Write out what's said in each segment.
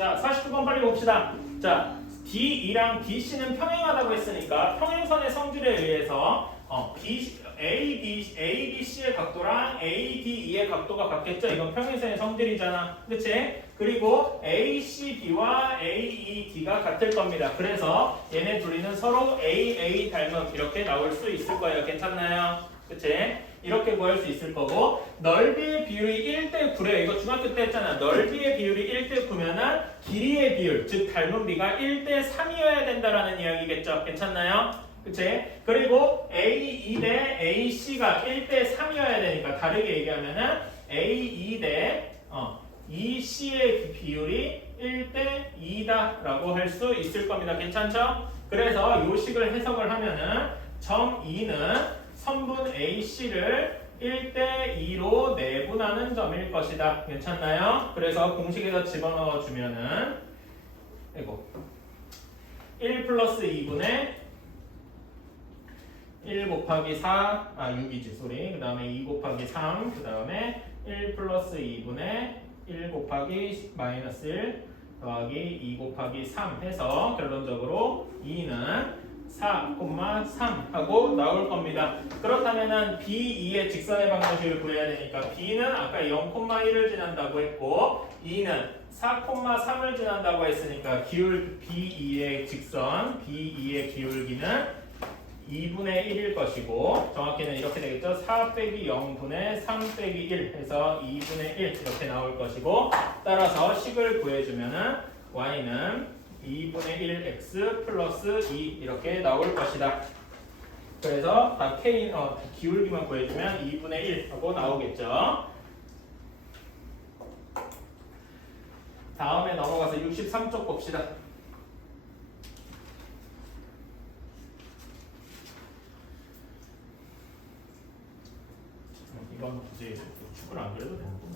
자, 49번 빨리 봅시다. 자, DE랑 BC는 평행하다고 했으니까 평행선의 성질에 의해서 ABC의 각도랑 ADE의 각도가 같겠죠? 이건 평행선의 성질이잖아. 그치? 그리고 ACB와 AED가 같을 겁니다. 그래서 얘네 둘이는 서로 AA 닮음 이렇게 나올 수 있을 거예요. 괜찮나요? 그치? 이렇게 구할 수 있을 거고 넓이의 비율이 1대 9래. 이거 중학교 때 했잖아. 넓이의 비율이 1대 9면은 길이의 비율, 즉 닮은 비가 1대 3이어야 된다라는 이야기겠죠. 괜찮나요? 그치? 그리고 AE 대 AC가 1대 3이어야 되니까 다르게 얘기하면은 AE 대 EC의 비율이 1대 2다 라고 할 수 있을 겁니다. 괜찮죠? 그래서 요 식을 해석을 하면은 점 E는 선분 AC를 1대 2로 내분하는 점일 것이다. 괜찮나요? 그래서 공식에다 집어넣어 주면은 1 플러스 2분의 1 곱하기 4, 6이지, 소리. 그 다음에 2 곱하기 3, 그 다음에 1 플러스 2분의 1 곱하기 마이너스 1 더하기 2 곱하기 3 해서 결론적으로 2는 4,3 하고 나올 겁니다. 그렇다면은 B2의 직선의 방정식을 구해야 되니까 B는 아까 0,1을 지난다고 했고 2는 4,3을 지난다고 했으니까 기울 B2의 직선 B2의 기울기는 2분의 1일 것이고 정확히는 이렇게 되겠죠. 4 빼기 0분의 3 빼기 1 해서 2분의 1 이렇게 나올 것이고 따라서 식을 구해주면은 y는 2분의 1x 플러스 2 이렇게 나올 것이다. 그래서 다 K, 기울기만 구해주면 2분의 1 하고 나오겠죠. 다음에 넘어가서 63쪽 봅시다. 이건 굳이 축구를 안 그려도 되는구나.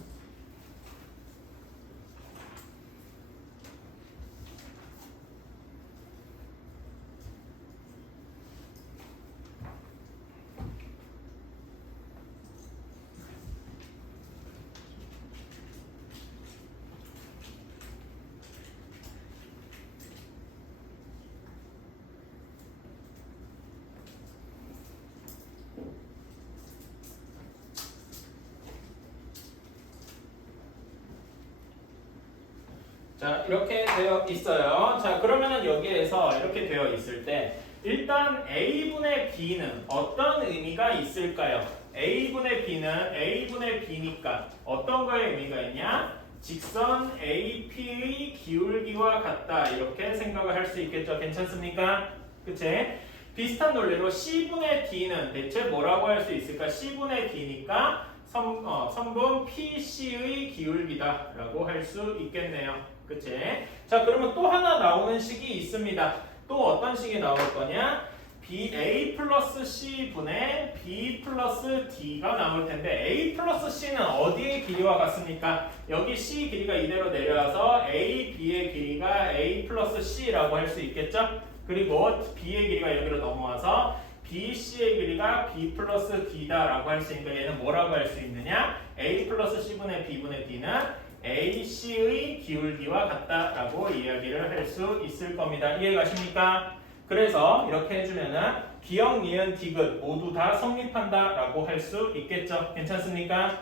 자, 이렇게 되어 있어요. 자, 그러면은 여기에서 이렇게 되어 있을 때 일단 A분의 B는 어떤 의미가 있을까요? A분의 B는 A분의 B니까 어떤 거에 의미가 있냐? 직선 AP의 기울기와 같다 이렇게 생각을 할 수 있겠죠. 괜찮습니까? 그치? 비슷한 논리로 C분의 D는 대체 뭐라고 할 수 있을까? C분의 D니까 선분 PC의 기울기다 라고 할 수 있겠네요. 그치? 자, 그러면 또 하나 나오는 식이 있습니다. 또 어떤 식이 나올 거냐? A 플러스 C분의 B 플러스 D가 나올 텐데 A 플러스 C는 어디의 길이와 같습니까? 여기 C 길이가 이대로 내려와서 A, B의 길이가 A 플러스 C라고 할 수 있겠죠? 그리고 B의 길이가 여기로 넘어와서 BC의 길이가 B 플러스 D다라고 할 수 있으니까 얘는 뭐라고 할 수 있느냐? A 플러스 C분의 B분의 D는 AC의 기울기와 같다라고 이야기를 할 수 있을 겁니다. 이해가십니까? 그래서 이렇게 해주면은 기역, 니은, 디귿 모두 다 성립한다라고 할 수 있겠죠. 괜찮습니까?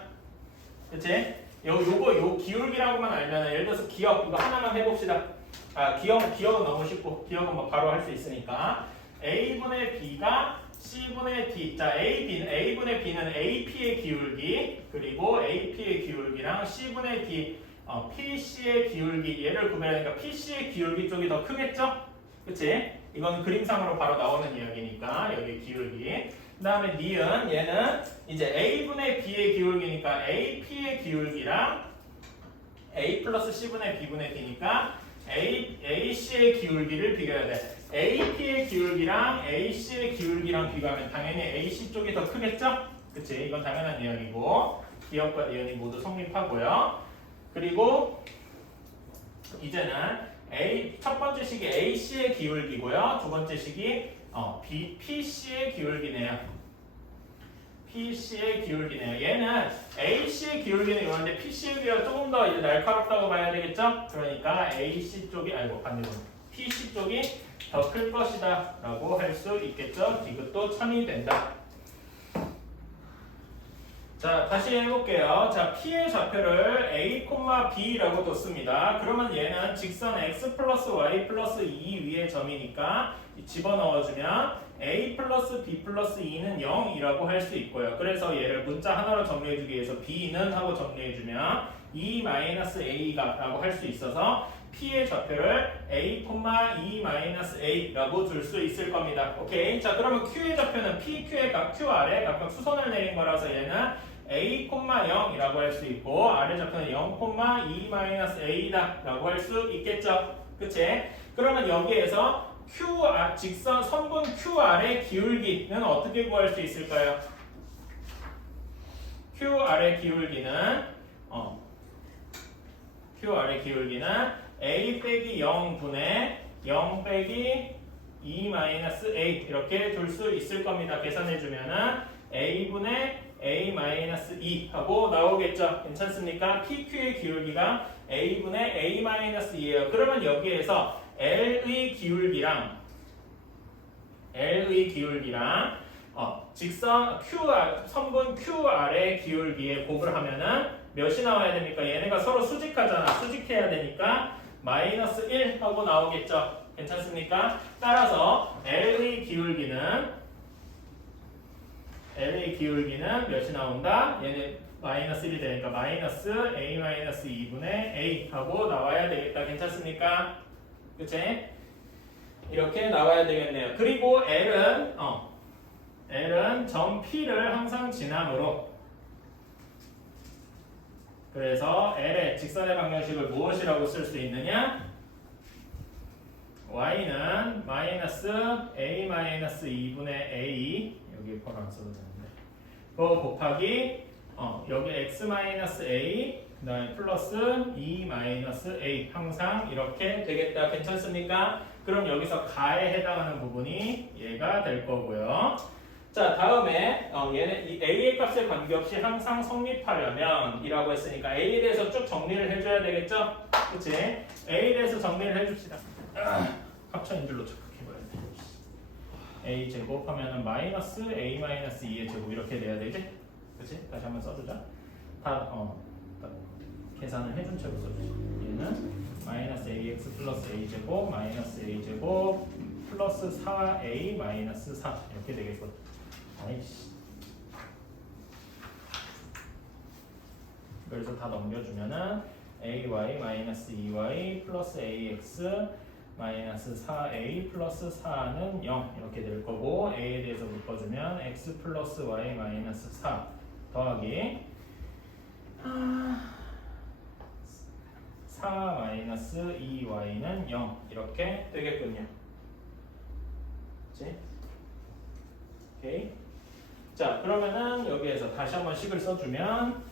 그치? 요 기울기라고만 알면은 예를 들어서 기역 이거 하나만 해봅시다. 기역은 너무 쉽고 기역은 뭐 바로 할 수 있으니까 A분의 B가 C분의 D. 자, A분의 B는 AP의 기울기 그리고 AP의 기울기랑 C분의 D PC의 기울기 얘를 구별하니까 PC의 기울기 쪽이 더 크겠죠? 그치? 이건 그림상으로 바로 나오는 이야기니까 여기 기울기. 그 다음에 니은 얘는 이제 A분의 B의 기울기니까 AP의 기울기랑 A 플러스 C분의 B분의 D니까 AC의 기울기를 비교해야 돼. AP의 기울기랑 AC의 기울기랑 비교하면 당연히 AC 쪽이 더 크겠죠? 그치? 이건 당연한 이야기고 기역과 니은이 모두 성립하고요. 그리고 이제는 첫 번째 식이 AC의 기울기고요. 두 번째 식이 PC의 기울기네요. PC의 기울기네요. 얘는 AC의 기울기는 이건데 PC의 기울기가 조금 더 이제 날카롭다고 봐야 되겠죠? 그러니까 AC 쪽이 반대로 PC 쪽이 더 클 것이다 라고 할 수 있겠죠? 이것도 참이 된다. 자, 다시 해볼게요. 자, P의 좌표를 A, B라고 뒀습니다. 그러면 얘는 직선 X 플러스 Y 플러스 2 위의 점이니까 집어넣어주면 A 플러스 B 플러스 2는 0이라고 할 수 있고요. 그래서 얘를 문자 하나로 정리해주기 위해서 B는 하고 정리해주면 2 마이너스 A가 라고 할 수 있어서 P의 좌표를 A, E 마이너스 A라고 줄 수 있을 겁니다. 오케이. 자, 그러면 Q의 좌표는 P, Q 아래 각각 수선을 내린 거라서 얘는 A, 0이라고 할 수 있고 아래 좌표는 0, E 마이너스 A다 라고 할 수 있겠죠. 그치? 그러면 여기에서 직선 선분 QR의 기울기는 어떻게 구할 수 있을까요? QR의 기울기는 A 빼기 0분의 0 빼기 E 마이너스 A 이렇게 둘 수 있을 겁니다. 계산해주면은 A분의 A 마이너스 2 하고 나오겠죠. 괜찮습니까? PQ의 기울기가 A분의 A 마이너스 2예요. 그러면 여기에서 L의 기울기랑 직선 선분 QR의 기울기에 곱을 하면은 몇이 나와야 됩니까? 얘네가 서로 수직하잖아. 수직해야 되니까 마이너스 1 하고 나오겠죠. 괜찮습니까? 따라서 L의 기울기는 몇이 나온다? 얘네 마이너스 1이 되니까 마이너스 A 마이너스 2분의 A 하고 나와야 되겠다. 괜찮습니까? 그치? 이렇게 나와야 되겠네요. 그리고 L은 점 P를 항상 지남으로 그래서 L의 직선의 방정식을 무엇이라고 쓸 수 있느냐? Y는 마이너스 A 마이너스 2분의 A 여기 바로 안 써도 되는데 그거 곱하기 여기 X 마이너스 A 그다음에 플러스 E 마이너스 A 항상 이렇게 되겠다. 괜찮습니까? 그럼 여기서 가에 해당하는 부분이 얘가 될 거고요. 자, 다음에 얘는 이 A의 값에 관계없이 항상 성립하려면 이라고 했으니까 A에 대해서 쭉 정리를 해줘야 되겠죠? 그치? A에 대해서 정리를 해줍시다. 합천인줄로 착각해봐야 돼. A 제곱 하면은 마이너스 A 마이너스 2의 제곱 이렇게 돼야 되지? 그치? 다시 한번 써주자. 계산을 해준 채로 써주지. 얘는 마이너스 AX 플러스 A 제곱 마이너스 A 제곱 플러스 4A 마이너스 4 이렇게 되겠거든. 아이씨. 그래서 다 넘겨주면은 AY 마이너스 2Y 플러스 AX 마이너스 4A 플러스 4는 0 이렇게 될 거고 A에 대해서 묶어주면 X 플러스 Y 마이너스 4 더하기 4 마이너스 2Y는 0 이렇게 되겠군요. 그치? 오케이. 자, 그러면은 여기에서 다시 한번 식을 써주면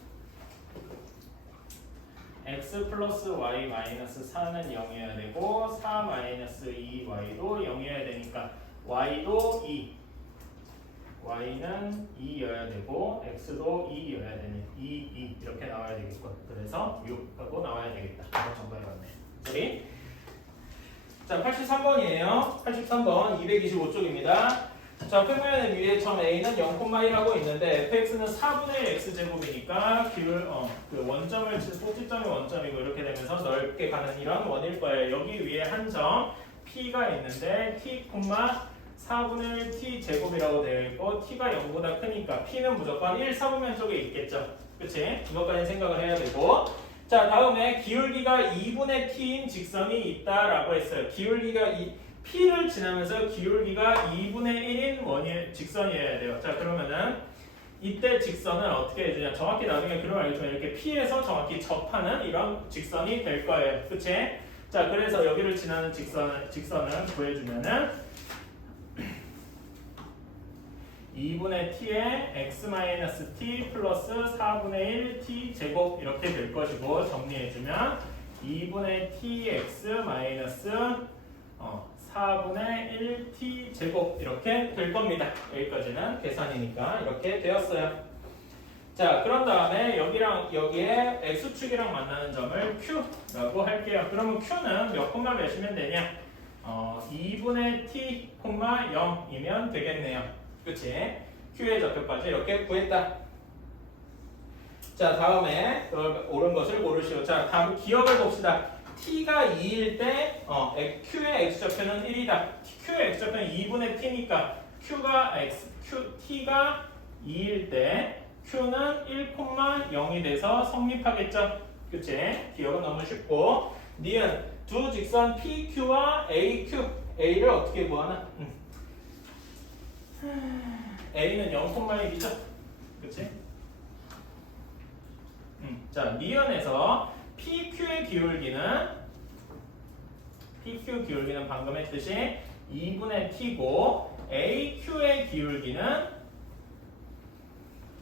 x 플러스 y 마이너스 4는 0이어야 되고 4 마이너스 2y도 0이어야 되니까 y도 2 y는 2여야 되고 x도 2여야 되니 2 이렇게 나와야 되겠고 그래서 6 하고 나와야 되겠다. 이거 정답이 맞네. 소리. 자, 83번이에요. 83번 225쪽입니다. 자, 평면의 위에 점 A는 0,1하고 있는데 fx는 4분의 x제곱이니까 그 원점을 꼭지점이 원점이고 이렇게 되면서 넓게 가는 이런 원일 거예요. 여기 위에 한 점 P가 있는데 t, 4분의 1 t제곱이라고 되어 있고 t가 0보다 크니까 P는 무조건 1, 4분면 쪽에 있겠죠. 그치? 이것까지 생각을 해야 되고 자, 다음에 기울기가 2분의 t인 직선이 있다라고 했어요. 기울기가 P를 지나면서 기울기가 2분의 1인 직선이어야 돼요. 자, 그러면은 이때 직선은 어떻게 해주냐? 정확히 나중에 그림을 알려주면 이렇게 P에서 정확히 접하는 이런 직선이 될 거예요. 그치? 자, 그래서 여기를 지나는 직선을 구해주면은 2분의 t에 x-t 플러스 4분의 1 t 제곱 이렇게 될 것이고 정리해주면 2분의 tx 마이너스 4분의 1t 제곱 이렇게 될 겁니다. 여기까지는 계산이니까 이렇게 되었어요. 자, 그런 다음에 여기랑 여기에 x축이랑 만나는 점을 q라고 할게요. 그러면 q는 몇 콤마 몇이면 되냐? 2분의 t, 0이면 되겠네요. 그치? q의 좌표까지 이렇게 구했다. 자, 다음에 옳은 것을 고르시오. 자, 다음 기억을 봅시다. t가 2일 때 q의 x좌표는 1이다. q의 x좌표는 2분의 t니까 t가 2일 때 q는 1,0이 돼서 성립하겠죠. 그치? 기억은 너무 쉽고. 니은 두 직선 PQ와 AQ. A를 어떻게 구하나? A는 0,1이죠. 그치? 자, 니은에서 PQ의 기울기는 방금 했듯이 2분의 t고 AQ의 기울기는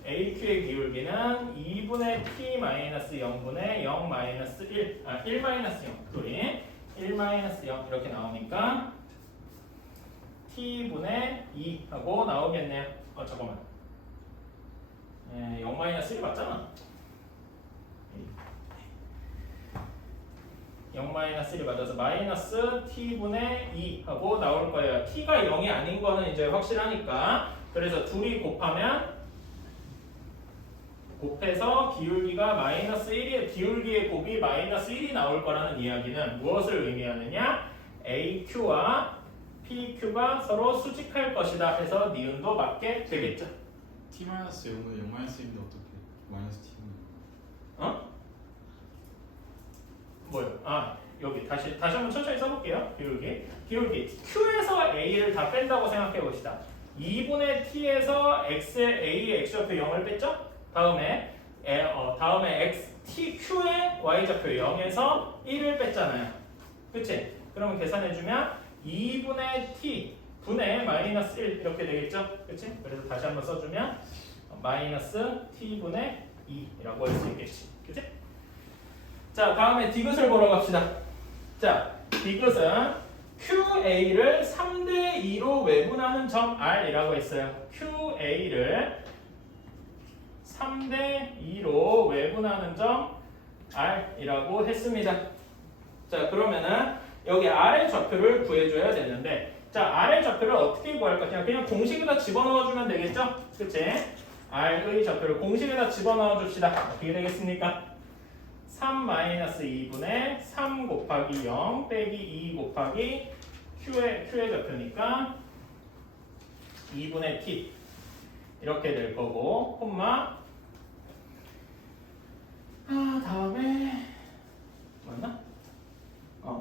2분의 t-0분의 0-1 1-0 소리 1-0 이렇게 나오니까 t분의 2 하고 나오겠네요. 잠깐만 0-1이 맞잖아. 0-1이 맞아서 마이너스 t분의 2 하고 나올 거예요. t가 0이 아닌 거는 이제 확실하니까. 그래서 둘이 곱해서 기울기가 마이너스 1이, 기울기의 곱이 마이너스 1이 나올 거라는 이야기는 무엇을 의미하느냐? AQ와 PQ가 서로 수직할 것이다 해서 니은도 맞게 되겠죠. t-0보다 0-1인데 어떻게 마이너스 t는? 뭐요? 여기 다시 한번 천천히 써볼게요. 기울기 Q에서 A를 다 뺀다고 생각해 봅시다. 2분의 T에서 A의 X좌표 0을 뺐죠? 다음에 Q의 Y좌표 0에서 1을 뺐잖아요. 그치? 그러면 계산해주면 2분의 T 분의 마이너스 1 이렇게 되겠죠? 그치? 그래서 다시 한번 써주면 마이너스 T분의 2라고 할 수 있겠지. 그치? 자, 다음에 디귿을 보러 갑시다. 자, 디귿은 QA를 3대2로 외분하는 점 R이라고 했어요. QA를 3대2로 외분하는 점 R이라고 했습니다. 자, 그러면은 여기 R의 좌표를 구해줘야 되는데, 자, R의 좌표를 어떻게 구할 거냐? 그냥 공식에다 집어넣어주면 되겠죠? 그치? R의 좌표를 공식에다 집어넣어 줍시다. 어떻게 되겠습니까? 3-2분의 3 곱하기 0 빼기 2 곱하기 Q의 좌표니까 2분의 T 이렇게 될 거고, 콤마 다음에 맞나?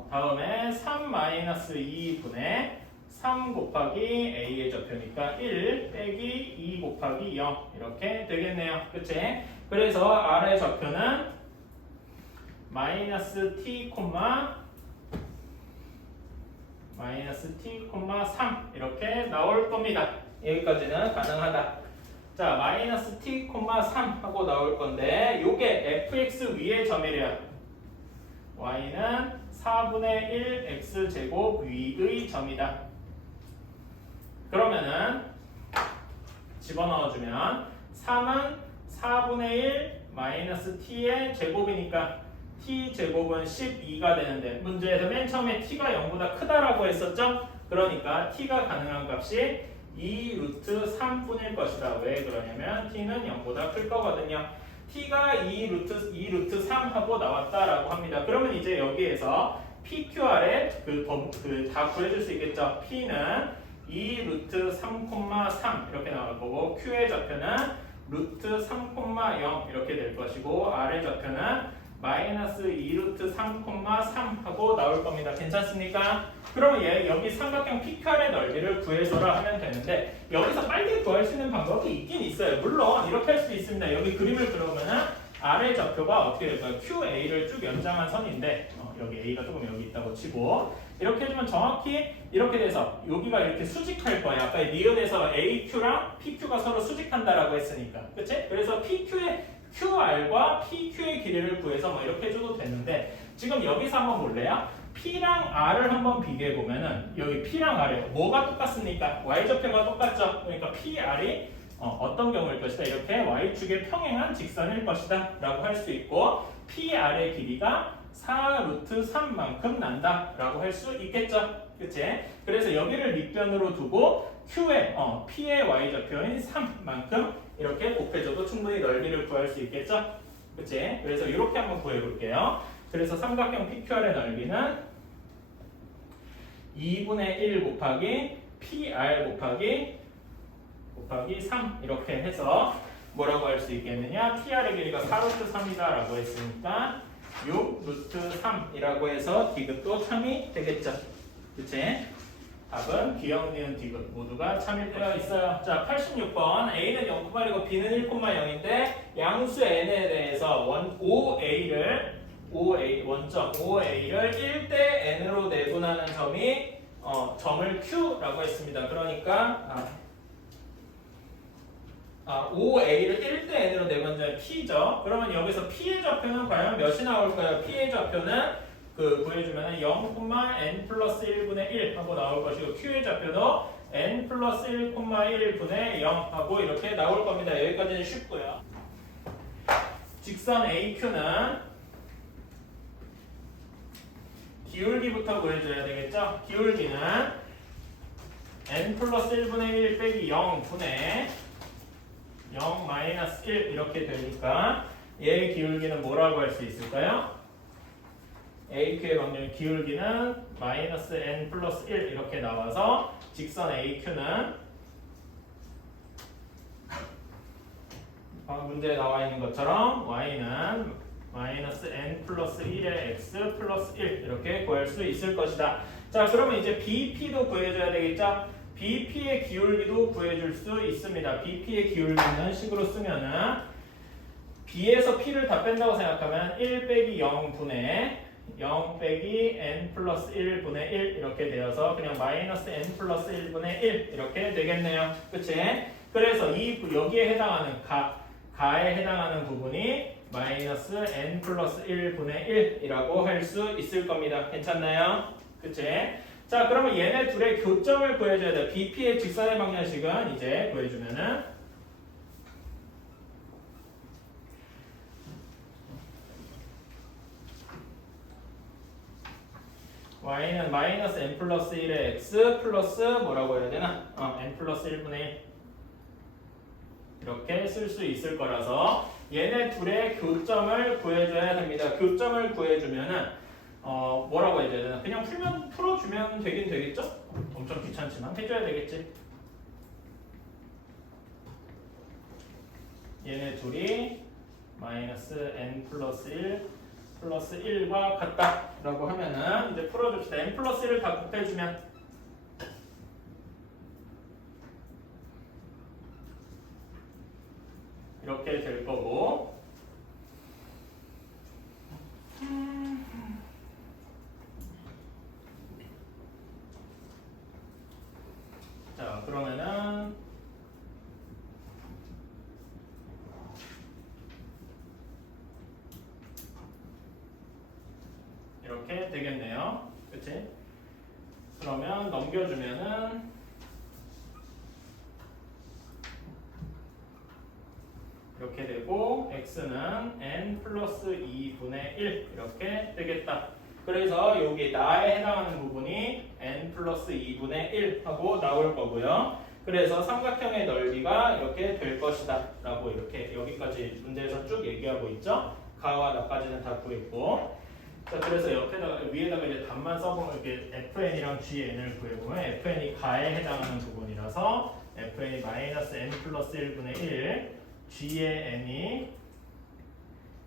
다음에 3-2분의 3 곱하기 A의 좌표니까 1 빼기 2 곱하기 0 이렇게 되겠네요. 그치? 그래서 R의 좌표는 마이너스 t, 마이너스 t, 3 이렇게 나올 겁니다. 여기까지는 가능하다. 자, 마이너스 t, 3 하고 나올 건데 요게 fx 위의 점이래요. y는 4분의 1 x제곱 위의 점이다. 그러면은 집어넣어주면 3은 4분의 1 마이너스 t의 제곱이니까 t 제곱은 12가 되는데 문제에서 맨 처음에 t가 0보다 크다라고 했었죠? 그러니까 t가 가능한 값이 2 루트 3분일 것이다. 왜 그러냐면 t는 0보다 클 거거든요. t가 2 루트 3 하고 나왔다라고 합니다. 그러면 이제 여기에서 PQR에 다 구해줄 수 있겠죠? P는 2 루트 3,3 이렇게 나올 거고 Q의 좌표는 루트 3,0 이렇게 될 것이고 R의 좌표는 마이너스 2루트 3,3 하고 나올 겁니다. 괜찮습니까? 그러면 여기 삼각형 PQR의 넓이를 구해줘라 하면 되는데 여기서 빨리 구할 수 있는 방법이 있긴 있어요. 물론 이렇게 할 수도 있습니다. 여기 그림을 그려보면 R의 좌표가 어떻게 될까요? QA를 쭉 연장한 선인데 여기 A가 조금 여기 있다고 치고 이렇게 해주면 정확히 이렇게 돼서 여기가 이렇게 수직할 거예요. 아까 니은에서 AQ랑 PQ가 서로 수직한다라고 했으니까. 그치? 그래서 QR과 PQ의 길이를 구해서 이렇게 해줘도 되는데 지금 여기서 한번 볼래요? P랑 R을 한번 비교해 보면은 여기 P랑 R이 뭐가 똑같습니까? y좌표가 똑같죠. 그러니까 PR이 어떤 경우일 것이다. 이렇게 y축에 평행한 직선일 것이다 라고 할 수 있고 PR의 길이가 4루트 3만큼 난다 라고 할 수 있겠죠. 그치? 그래서 여기를 밑변으로 두고 Q의 P의 y좌표인 3만큼 이렇게 곱해줘도 충분히 넓이를 구할 수 있겠죠. 그치? 그래서 이렇게 한번 구해 볼게요. 그래서 삼각형 PQR의 넓이는 2분의 1 곱하기 PR 곱하기 3 이렇게 해서 뭐라고 할 수 있겠느냐? PR의 길이가 4루트 3이다 라고 했으니까 6루트 3이라고 해서 디귿도 참이 되겠죠. 그치? 답은 기억, 니은, 디귿 모두가 참여되어 있어요. 자, 86번 A는 0,1이고 B는 1,0인데 양수 N에 대해서 원점 OA를 1대 N으로 내분하는 점이 점을 Q라고 했습니다. 그러니까 OA를 1대 N으로 내분하는 점이 P죠. 그러면 여기서 P의 좌표는 과연 몇이 나올까요? P의 좌표는 구해주면 0,n 플러스 1분의 1 하고 나올 것이고 Q의 좌표도 n 플러스 1,1분의 0 하고 이렇게 나올 겁니다. 여기까지는 쉽고요. 직선 AQ는 기울기부터 구해줘야 되겠죠? 기울기는 n 플러스 1분의 1 빼기 0분의 0 마이너스 1 이렇게 되니까 얘의 기울기는 뭐라고 할 수 있을까요? AQ의 방정의 기울기는 마이너스 n 플러스 1 이렇게 나와서 직선 AQ는 문제에 나와 있는 것처럼 y는 마이너스 n 플러스 1의 x 플러스 1 이렇게 구할 수 있을 것이다. 자, 그러면 이제 BP도 구해줘야 되겠죠? BP의 기울기도 구해줄 수 있습니다. BP의 기울기는 식으로 쓰면은 B에서 P를 다 뺀다고 생각하면 1 빼기 0분의 0 빼기 n 플러스 1분의 1 이렇게 되어서 그냥 마이너스 n 플러스 1분의 1 이렇게 되겠네요. 그치? 그래서 여기에 해당하는 가에 해당하는 부분이 마이너스 n 플러스 1분의 1이라고 할 수 있을 겁니다. 괜찮나요? 그치? 자, 그러면 얘네 둘의 교점을 구해줘야 돼요. BP의 직선의 방정식은 이제 구해주면은 y는 마이너스 n 플러스 1의 x 플러스 뭐라고 해야 되나? n 플러스 1분의 1 이렇게 쓸 수 있을 거라서 얘네 둘의 교점을 구해줘야 됩니다. 교점을 구해주면은 뭐라고 해야 되나? 그냥 풀어주면 되긴 되겠죠? 엄청 귀찮지만 해줘야 되겠지. 얘네 둘이 마이너스 n 플러스 1 플러스 1과 같다 라고 하면은 이제 풀어줍시다. n 플러스 1을 다 곱해주면 이렇게 될 거고 자, 그러면은 이렇게 되겠네요. 그치? 그러면 넘겨주면은 이렇게 되고 x는 n 플러스 2분의 1 이렇게 되겠다. 그래서 여기 나에 해당하는 부분이 n 플러스 2분의 1 하고 나올 거고요. 그래서 삼각형의 넓이가 이렇게 될 것이다 라고 이렇게 여기까지 문제에서 쭉 얘기하고 있죠. 가와 나까지는 다 구했고 자, 그래서 위에다가 이제 답만 써보면 이렇게 fn이랑 gn을 구해보면 fn이 가에 해당하는 부분이라서 fn이 마이너스 n 플러스 1분의 1 g의 n이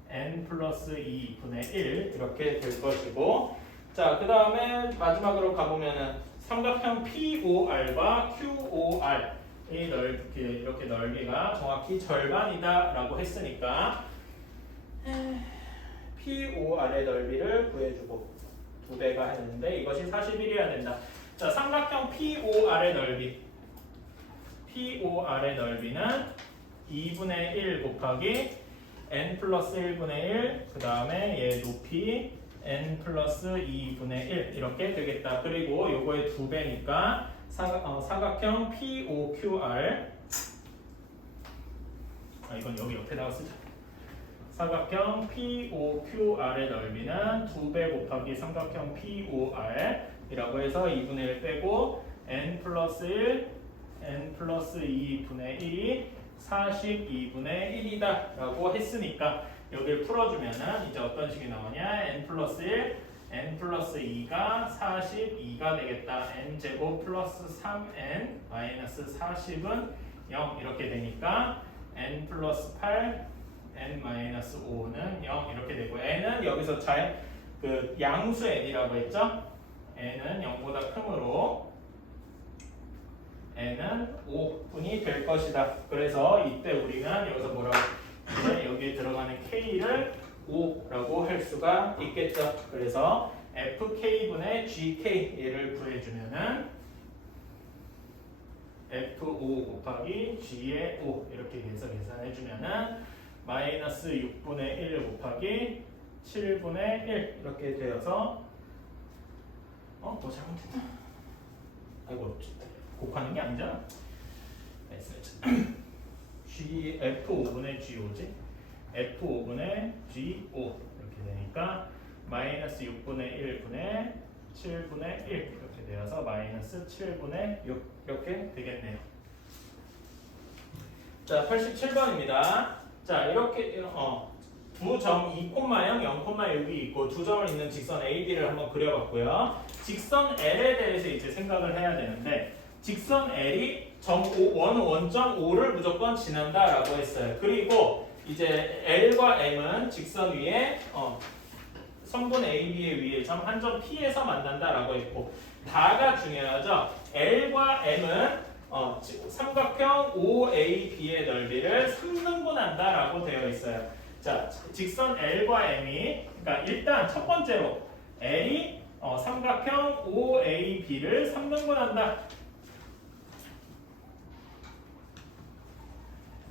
n 플러스 2분의 1 이렇게 될 것이고 자, 그 다음에 마지막으로 가보면은 삼각형 POR과 QOR이 이렇게 넓이가 정확히 절반이다 라고 했으니까 POR의 넓이를 구해주고 2배가 했는데 이것이 41이어야 된다. 자, 삼각형 POR의 넓이는 2분의 1 곱하기 n 플러스 1분의 1 그 다음에 얘 높이 n 플러스 2분의 1 이렇게 되겠다. 그리고 요거의 2배니까 사각형 POQR 이건 여기 옆에다가 쓰자. 사각형 POQR의 넓이는 2배 곱하기 삼각형 POR 이라고 해서 2분의 1 빼고 n 플러스 1 n 플러스 2분의 1이 42분의 1이다 라고 했으니까 여기를 풀어주면은 이제 어떤 식이 나오냐 n 플러스 1 n 플러스 2가 42가 되겠다. n 제곱 플러스 3n 마이너스 40은 0 이렇게 되니까 n 플러스 8 n 마이너스 5는 0 이렇게 되고 n은 여기서 그 양수 n이라고 했죠? n은 0보다 크므로 n은 5분이 될 것이다. 그래서 이때 우리는 여기서 뭐라고 이제 여기에 들어가는 k를 5라고 할 수가 있겠죠. 그래서 fk분의 gk 얘를 구해주면은 f5 곱하기 g의 5 이렇게 해서 계산해주면은 마이너스 6분의 1 곱하기 7분의 1 이렇게 되어서 뭐 잘못했다. 아이고 곱하는 게 아니잖아. G F5분의 G5지. F5분의 G5 이렇게 되니까 마이너스 6분의 1분의 7분의 1 이렇게 되어서 마이너스 7분의 6 이렇게 되겠네요. 자 87번입니다. 자 이렇게 두 점 2,0, 0,6이 있고 두 점을 잇는 직선 AB를 한번 그려봤고요. 직선 L에 대해서 이제 생각을 해야 되는데 직선 L이 원점 5를 무조건 지난다라고 했어요. 그리고 이제 L과 M은 직선 위에 선분 AB의 위에 점 한 점 P에서 만난다라고 했고 다가 중요하죠. L과 M은 삼각형 OAB의 넓이를 3등분한다라고 되어 있어요. 자, 직선 L과 M이 그러니까 일단 첫 번째로 L이 삼각형 OAB를 3등분한다.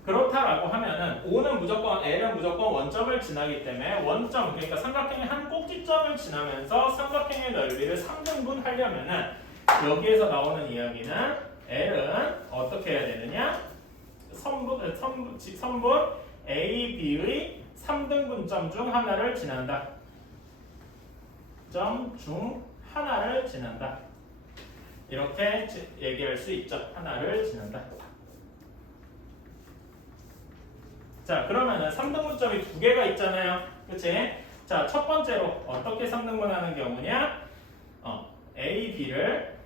그렇다라고 하면은 O는 무조건 L은 무조건 원점을 지나기 때문에 원점 그러니까 삼각형의 한 꼭지점을 지나면서 삼각형의 넓이를 3등분 하려면은 여기에서 나오는 이야기는 L은 어떻게 해야 되느냐? 선분 A, B의 3등분점 중 하나를 지난다. 점 중 하나를 지난다. 이렇게 얘기할 수 있죠. 하나를 지난다. 자, 그러면은 3등분점이 두 개가 있잖아요. 그치? 자, 첫 번째로 어떻게 3등분하는 경우냐? A, B를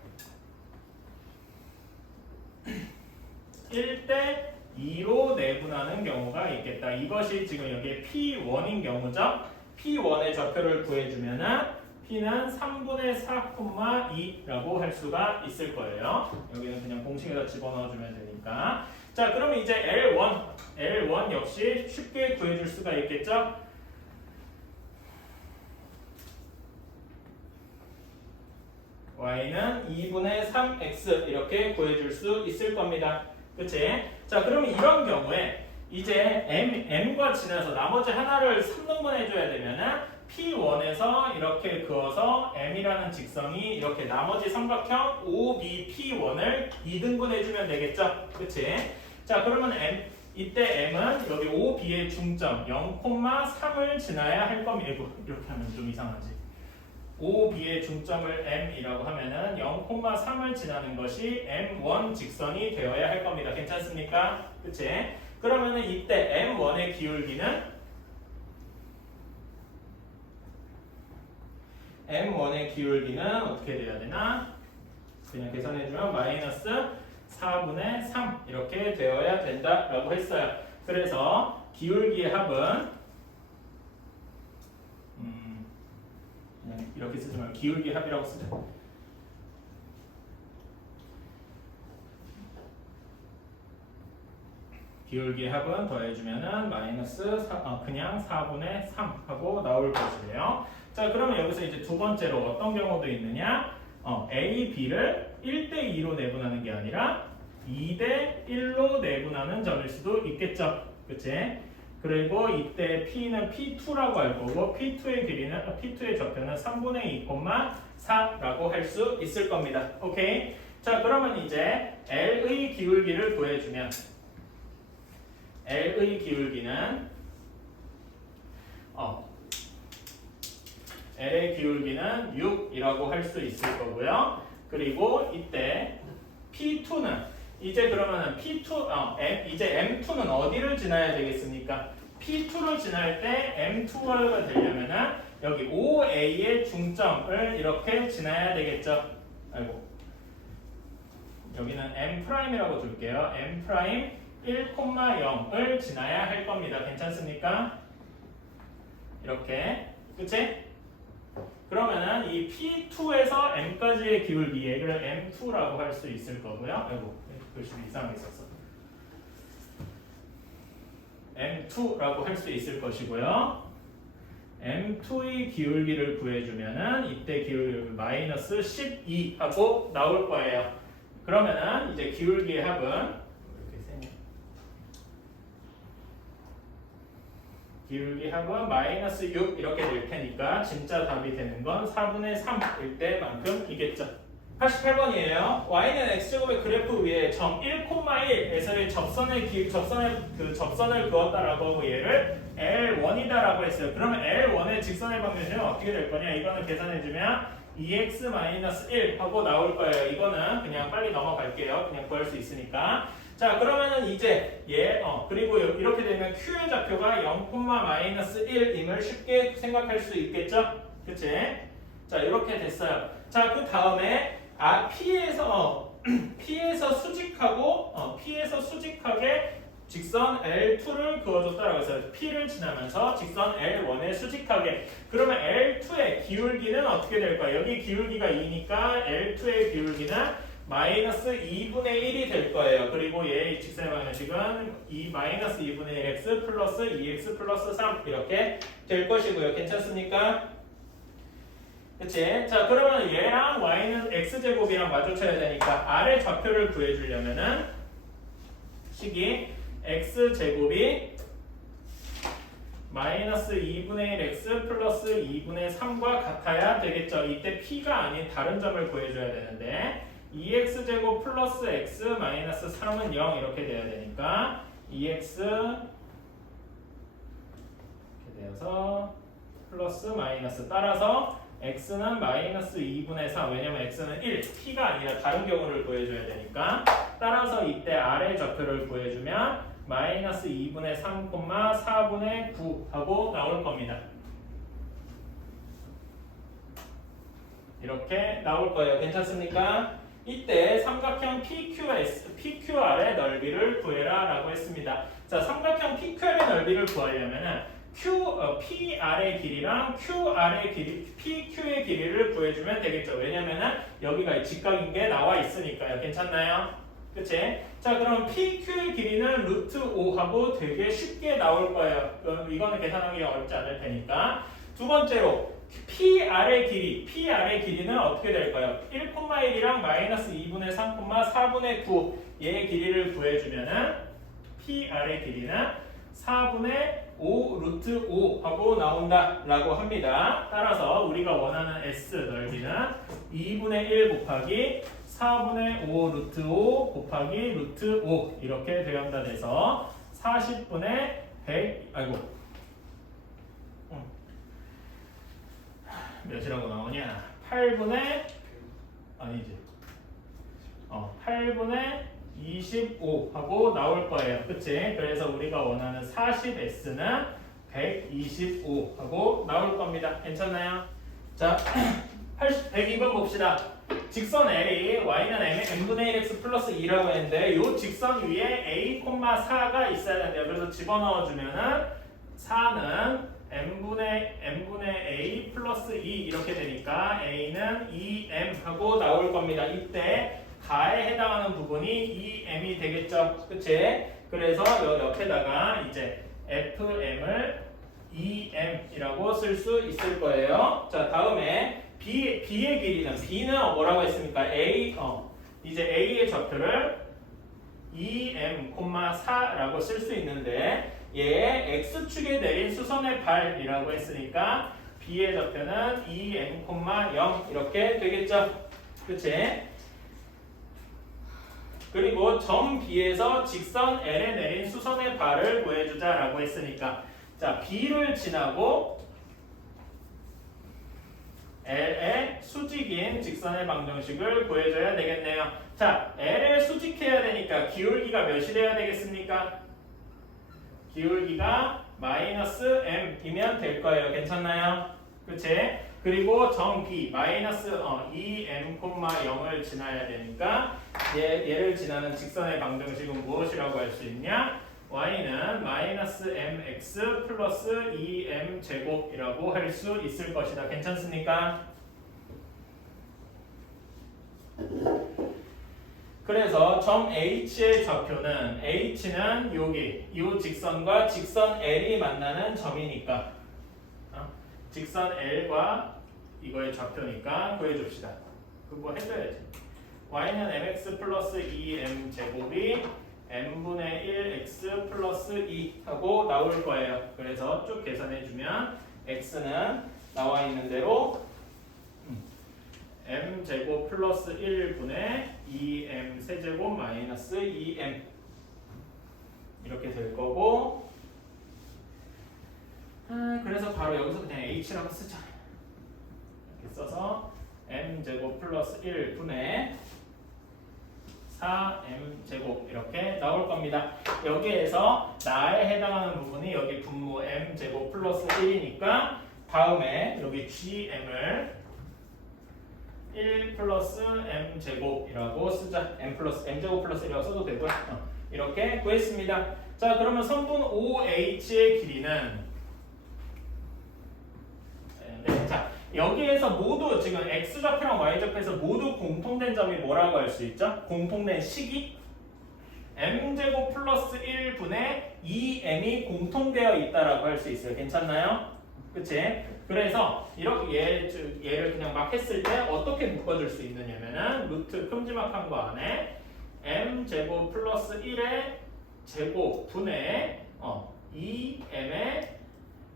1대 2로 내분하는 경우가 있겠다. 이것이 지금 여기에 P1인 경우죠. P1의 좌표를 구해주면은 P는 3분의 4,2라고 할 수가 있을 거예요. 여기는 그냥 공식에다 집어넣어주면 되니까. 자, 그러면 이제 L1 역시 쉽게 구해줄 수가 있겠죠. Y는 2분의 3X 이렇게 구해줄 수 있을 겁니다. 그치? 자, 그러면 이런 경우에 이제 M과 지나서 나머지 하나를 3등분 해줘야 되면은 P1에서 이렇게 그어서 M이라는 직선이 이렇게 나머지 삼각형 OBP1을 2등분 해주면 되겠죠? 그치? 자, 그러면 이때 M은 여기 OB의 중점 0,3을 지나야 할 겁니다. 이렇게 하면 좀 이상하지. OB의 중점을 M이라고 하면은 0,3을 지나는 것이 M1 직선이 되어야 할 겁니다. 괜찮습니까? 그치? 그러면은 이때 M1의 기울기는 어떻게 돼야 되나? 그냥 계산해주면 마이너스 4분의 3 이렇게 되어야 된다라고 했어요. 그래서 기울기의 합은 그냥 이렇게 쓰지 말고 기울기 합이라고 쓰자. 기울기 합은 더해주면은 마이너스 그냥 4분의 3 하고 나올 것이에요. 자, 그러면 여기서 이제 두 번째로 어떤 경우도 있느냐? A, B를 1대 2로 내분하는 게 아니라 2대 1로 내분하는 점일 수도 있겠죠. 그치? 그리고 이때 P는 P2라고 할 거고 P2의 좌표는 3분의 2, 4라고 할 수 있을 겁니다. 오케이? 자, 그러면 이제 L의 기울기를 구해주면 L의 기울기는 L의 기울기는 6이라고 할 수 있을 거고요. 그리고 이때 P2는 이제 그러면은 이제 M2는 어디를 지나야 되겠습니까? P2를 지날 때 M2가 되려면은 여기 OA의 중점을 이렇게 지나야 되겠죠. 아이고. 여기는 M'이라고 둘게요. M' 1,0을 지나야 할 겁니다. 괜찮습니까? 이렇게. 그치? 그러면은 이 P2에서 M까지의 기울기 얘를 M2라고 할 수 있을 거고요. 아이고, 글씨 이상하게 썼어. M2라고 할 수 있을 것이고요. M2의 기울기를 구해주면은 이때 기울기 마이너스 12 하고 나올 거예요. 그러면은 이제 기울기의 합은 이렇게 세네. 기울기 합은 마이너스 6 이렇게 될 테니까 진짜 답이 되는 건 4분의 3일 때만큼이겠죠. 88번이에요. y는 x제곱의 그래프 위에 점 1,1에서의 접선을 그었다라고 하고 얘를 L1이다라고 했어요. 그러면 L1의 직선의 방정식은 어떻게 될 거냐? 이거는 계산해주면 2x-1 하고 나올 거예요. 이거는 그냥 빨리 넘어갈게요. 그냥 구할 수 있으니까. 자, 그러면은 이제 그리고 이렇게 되면 q의 좌표가 0,-1임을 쉽게 생각할 수 있겠죠? 그치? 자, 이렇게 됐어요. 자, 그 다음에 P에서 수직하게 직선 L2를 그어줬다라고 했어요. P를 지나면서 직선 L1에 수직하게. 그러면 L2의 기울기는 어떻게 될까요? 여기 기울기가 2니까 L2의 기울기는 마이너스 2분의 1이 될 거예요. 그리고 얘의 직선의 방정식은 마이너스 2분의 1x 플러스 2x 플러스 3 이렇게 될 것이고요. 괜찮습니까? 그치? 자, 그러면 얘랑 y는 x제곱이랑 마주쳐야 되니까 아래 좌표를 구해주려면은 식이 x제곱이 마이너스 2분의 1x 플러스 2분의 3과 같아야 되겠죠. 이때 p가 아닌 다른 점을 구해줘야 되는데 2x제곱 플러스 x 마이너스 3은 0 이렇게 돼야 되니까 2x 이렇게 되어서 플러스 마이너스 따라서 x는 마이너스 2분의 3 왜냐면 x는 1, p가 아니라 다른 경우를 구해줘야 되니까 따라서 이때 아래 좌표를 구해주면 마이너스 2분의 3, 4분의 9 하고 나올 겁니다. 이렇게 나올 거예요. 괜찮습니까? 이때 삼각형 PQR의 넓이를 구해라 라고 했습니다. 자, 삼각형 PQR의 넓이를 구하려면은 PR의 길이랑 PQ의 길이를 구해주면 되겠죠. 왜냐면은 여기가 직각인 게 나와 있으니까요. 괜찮나요? 그치? 자, 그럼 PQ의 길이는 루트 5하고 되게 쉽게 나올 거예요. 이거는 계산하기가 어렵지 않을 테니까. 두 번째로 PR의 길이는 어떻게 될까요? 1,1이랑 마이너스 2분의 3, 4분의 9 얘의 길이를 구해주면은 PR의 길이는 4분의 5 루트 5 하고 나온다 라고 합니다. 따라서 우리가 원하는 S 넓이는 2분의 1 곱하기 4분의 5 루트 5 곱하기 루트 5 이렇게 되었다 돼서 40분의 100 몇이라고 나오냐? 8분의 25 하고 나올 거예요. 그치? 그래서 우리가 원하는 40S는 125 하고 나올 겁니다. 괜찮나요? 자, 102번 봅시다. 직선 L이 y는 n분의 1x 플러스 2라고 했는데 이 직선 위에 a, 4가 있어야 된대요. 그래서 집어넣어 주면은 4는 n분의 a 플러스 2 이렇게 되니까 a는 2m 하고 나올 겁니다. 이때 가에 해당하는 부분이 2m이 되겠죠. 그치? 그래서 요 옆에다가 이제 fm을 2m이라고 쓸 수 있을 거예요. 자, 다음에 b의 길이는 b는 뭐라고 했습니까? 이제 a의 좌표를 2m, 4라고 쓸 수 있는데 얘의 x축에 내린 수선의 발이라고 했으니까 b의 좌표는 2m, 0 이렇게 되겠죠. 그치? 그리고 점 B에서 직선 L에 내린 수선의 발을 구해주자라고 했으니까 자 B를 지나고 L의 수직인 직선의 방정식을 구해줘야 되겠네요. 자 L을 수직해야 되니까 기울기가 몇이 돼야 되겠습니까? 기울기가 마이너스 m이면 될 거예요. 괜찮나요? 그치? 그리고 점 B 마이너스 2m, 0을 지나야 되니까 얘를 지나는 직선의 방정식은 무엇이라고 할 수 있냐? y는 마이너스 mx 플러스 2m 제곱이라고 할 수 있을 것이다. 괜찮습니까? 그래서 점 H의 좌표는 H는 여기 이 직선과 직선 L이 만나는 점이니까 직선 L과 이거의 좌표니까 구해줍시다. 그거 해줘야지. y는 mx 플러스 2m 제곱이 n분의 1x 플러스 2 하고 나올 거예요. 그래서 쭉 계산해주면 x는 나와 있는 대로 m 제곱 플러스 1분의 2m 세제곱 마이너스 2m 이렇게 될 거고 그래서 바로 여기서 그냥 h라고 쓰자. 이렇게 써서 m 제곱 플러스 1분의 4m 제곱 이렇게 나올 겁니다. 여기에서 나에 해당하는 부분이 여기 분모 m 제곱 플러스 1이니까 다음에 여기 gm을 1 플러스 m 제곱이라고 쓰자. m 제곱 플러스 1이라고 써도 되고요. 이렇게 구했습니다. 자 그러면 선분 OH의 길이는 자 여기에서 모두 지금 x좌표랑 y좌표에서 모두 공통된 점이 뭐라고 할 수 있죠? 공통된 식이 m제곱 플러스 1분의 2m이 공통되어 있다라고 할 수 있어요. 괜찮나요? 그치? 그래서 이렇게 얘를 그냥 막 했을 때 어떻게 묶어줄 수 있느냐면은 루트 큼지막한 거 안에 m제곱 플러스 1의 제곱 분의 2m의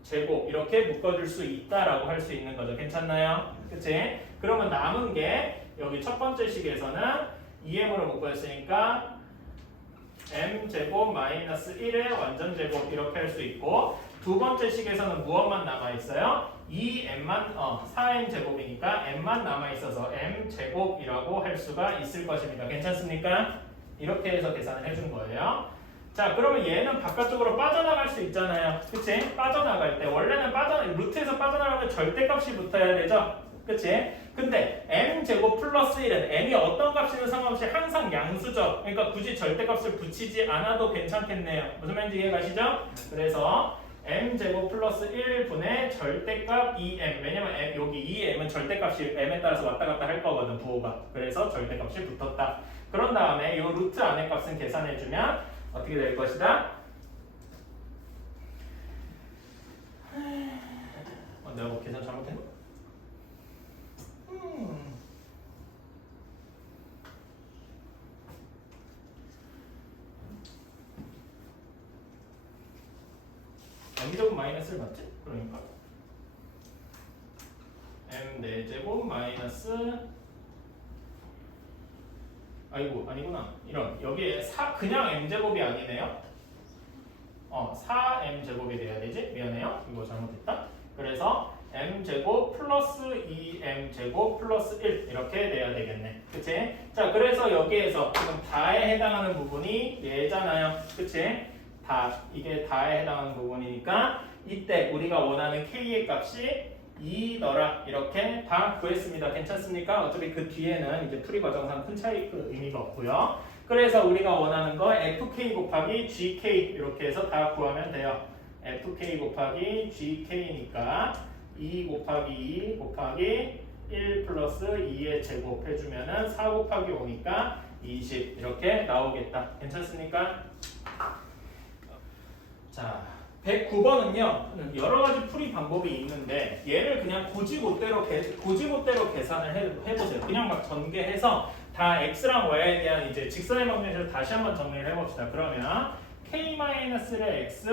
제곱 이렇게 묶어줄 수 있다라고 할 수 있는 거죠. 괜찮나요? 그치? 그러면 남은 게 여기 첫 번째 식에서는 2m으로 묶어졌으니까 m제곱 마이너스 1의 완전 제곱 이렇게 할 수 있고 두 번째 식에서는 무엇만 남아있어요? 2m만 4m 제곱이니까 m만 남아있어서 m 제곱이라고 할 수가 있을 것입니다. 괜찮습니까? 이렇게 해서 계산을 해준 거예요. 자 그러면 얘는 바깥쪽으로 빠져나갈 수 있잖아요. 그치? 빠져나갈 때 원래는 루트에서 빠져나가면 절대값이 붙어야 되죠. 그치? 근데 m제곱 플러스 1은 m이 어떤 값이든 상관없이 항상 양수죠. 그러니까 굳이 절대값을 붙이지 않아도 괜찮겠네요. 무슨 말인지 이해가시죠? 그래서 m제곱 플러스 1분의 절대값 2m 왜냐면 여기 2m은 절대값이 m에 따라서 왔다 갔다 할 거거든 부호가. 그래서 절대값이 붙었다. 그런 다음에 이 루트 안의 값은 계산해주면 어떻게 될 것이다? 내가 뭐 계산 잘못했나? m제곱 마이너스를 맞지? 그러니까 m 4제곱 마이너스 아니구나. 이런 여기에 그냥 m제곱이 아니네요. 4m제곱이 돼야 되지? 미안해요. 이거 잘못했다. 그래서 m제곱 플러스 2m제곱 플러스 1 이렇게 돼야 되겠네. 그치? 자 그래서 여기에서 지금 다에 해당하는 부분이 얘잖아요. 그치? 이게 다에 해당하는 부분이니까 이때 우리가 원하는 k의 값이 2더라 이렇게 다 구했습니다. 괜찮습니까? 어차피 그 뒤에는 이제 풀이 과정상 큰 차이 의미가 없고요. 그래서 우리가 원하는 거 fk 곱하기 gk 이렇게 해서 다 구하면 돼요. fk 곱하기 gk니까 2 곱하기 2 곱하기 1 플러스 2의 제곱 해주면은 4 곱하기 5니까 20 이렇게 나오겠다. 괜찮습니까? 자 109번은요 여러 가지 풀이 방법이 있는데 얘를 그냥 고지못대로 계산을 해보세요. 그냥 막 전개해서 다 x랑 y에 대한 이제 직선의 방정식을 다시 한번 정리를 해봅시다. 그러면 k-의 x